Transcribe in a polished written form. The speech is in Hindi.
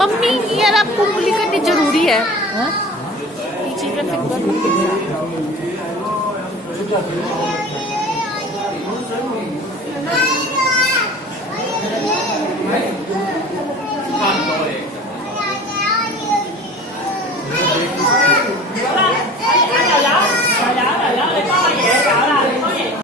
मम्मी यार आपको उंगली करनी जरूरी है पीछे का फिंगर